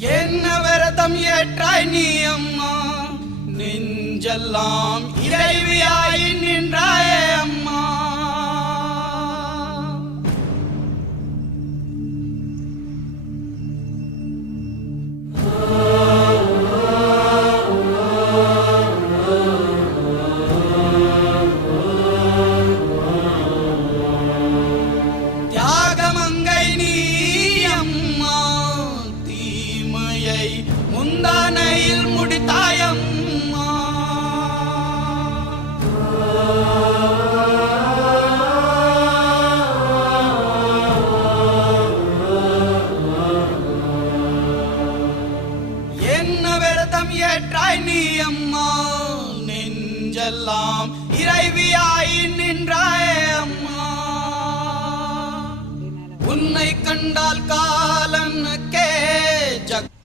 என்ன விரதம் ஏற்றாய் நீ அம்மா, நெஞ்செல்லாம் இறைவியாய் நின்றாயே அம்மா. தியாகமங்கை நீ அம்மா, தீமையை முந்தானையில் முடித்தாயம்மா. என்ன விரதம் ஏற்றாய் நீ அம்மா, நெஞ்செல்லாம் இறைவியாய் நின்றாயே அம்மா. உன்னை கண்டால்